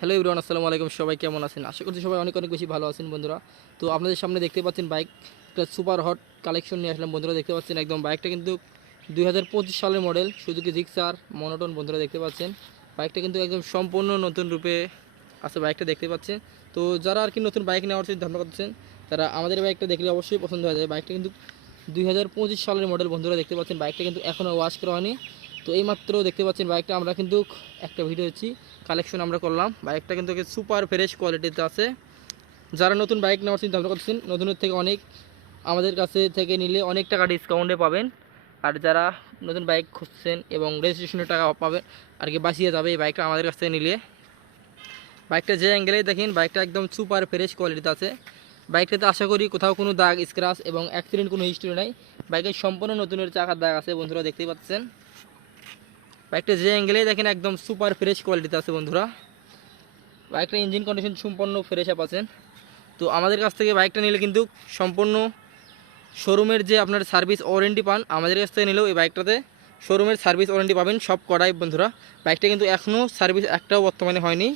Hello ইবরান আসসালামু আলাইকুম। সবাই কেমন আছেন? আশা করছি সবাই অনেক অনেক বেশি ভালো আছেন বন্ধুরা। তো আপনাদের সামনে দেখতে পাচ্ছেন বাইক একটা সুপার হট কালেকশন নিয়ে আসলাম বন্ধুরা। দেখতে পাচ্ছেন একদম বাইকটা কিন্তু দুই হাজার পঁচিশ সালের মডেল সুজুকি জিক্সার মনোটন বন্ধুরা দেখতে পাচ্ছেন। বাইকটা কিন্তু একদম সম্পূর্ণ নতুন রূপে আছে বাইকটা দেখতে পাচ্ছেন। তো যারা আর কি নতুন বাইক নেওয়ার চিন্তা করছেন তারা আমাদের বাইকটা দেখলে অবশ্যই পছন্দ হয়ে যায়। বাইকটা কিন্তু দুই হাজার পঁচিশ সালের মডেল বন্ধুরা দেখতে পাচ্ছেন। বাইকটা কিন্তু এখনও ওয়াশ করা হয়নি। তো এইমাত্র দেখতে পাচ্ছেন বাইকটা, আমরা কিন্তু একটা ভিডিও হচ্ছি কালেকশন আমরা করলাম। বাইকটা কিন্তু সুপার ফ্রেশ কোয়ালিটিতে আছে। যারা নতুন বাইক নেওয়ার চিন্তা ভাবনা করছেন নতুনের থেকে অনেক আমাদের কাছে থেকে নিলে অনেক টাকা ডিসকাউন্টে পাবেন। আর যারা নতুন বাইক খুঁজছেন এবং রেজিস্ট্রেশনের টাকা পাবেন, আর কি বাঁচিয়ে যাবে এই বাইকটা আমাদের কাছ থেকে নিলে। বাইকটা যে অ্যাঙ্গেলেই দেখেন, বাইকটা একদম সুপার ফ্রেশ কোয়ালিটিতে আছে। বাইকটাতে আশা করি কোথাও কোনো দাগ স্ক্র্যাচ এবং অ্যাক্সিডেন্ট কোনো হিস্ট্রি নাই। বাইকের সম্পূর্ণ নতুনের চাকার দাগ আছে, বন্ধুরা দেখতেই পাচ্ছেন। বাইকটা যে অ্যাঙ্গেলেই দেখেন একদম সুপার ফ্রেশ কোয়ালিটিতে আছে বন্ধুরা। বাইকটা ইঞ্জিন কন্ডিশন সম্পূর্ণ ফ্রেশ আপ আছেন। তো আমাদের কাছ থেকে বাইকটা নিলে কিন্তু সম্পূর্ণ শোরুমের যে আপনার সার্ভিস ওয়ারেন্টি পান, আমাদের কাছ থেকে নিলেও এই বাইকটাতে শোরুমের সার্ভিস ওয়ারেন্টি পাবেন সব কটাই বন্ধুরা। বাইকটা কিন্তু এখনও সার্ভিস একটাও বর্তমানে হয়নি।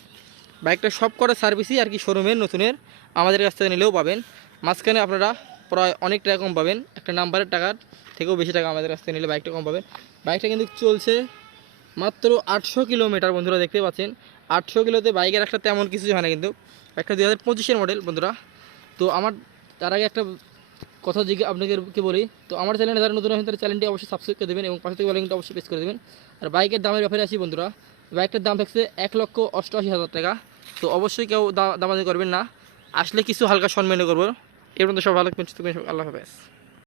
বাইকটা সব কটা সার্ভিসই আর কি শোরুমের নতুনের আমাদের কাছ থেকে নিলেও পাবেন। মাঝখানে আপনারা প্রায় অনেক টাকা কম পাবেন। একটা নাম্বারের টাকার থেকেও বেশি টাকা আমাদের কাছ থেকে নিলে বাইকটা কম পাবেন। বাইকটা কিন্তু চলছে মাত্র আটশো কিলোমিটার বন্ধুরা দেখতে পাচ্ছেন। আটশো কিলোতে বাইকের একটা তেমন কিছু হয় না কিন্তু। একটা দুই হাজার পঁচিশের মডেল বন্ধুরা। তো আমার, তার আগে একটা কথা জিজ্ঞে আপনাকে কে বলি। তো আমার চ্যানেলে যারা নতুন আছেন, তারা চ্যানেলটি অবশ্যই সাবস্ক্রাইব করে দেবেন এবং পাশে থেকে কিন্তু অবশ্যই প্রেস করে দেবেন। আর বাইকের দামের ব্যাপারে আসি, বন্ধুরা। বাইকটার দাম থাকছে এক লক্ষ অষ্টআশি হাজার টাকা। তো অবশ্যই কেউ দা- দামাদামি করবেন না। আসলে কিছু হালকা সম্মানও করব। এর মধ্যে সব ভালো আল্লাহ হাফেজ।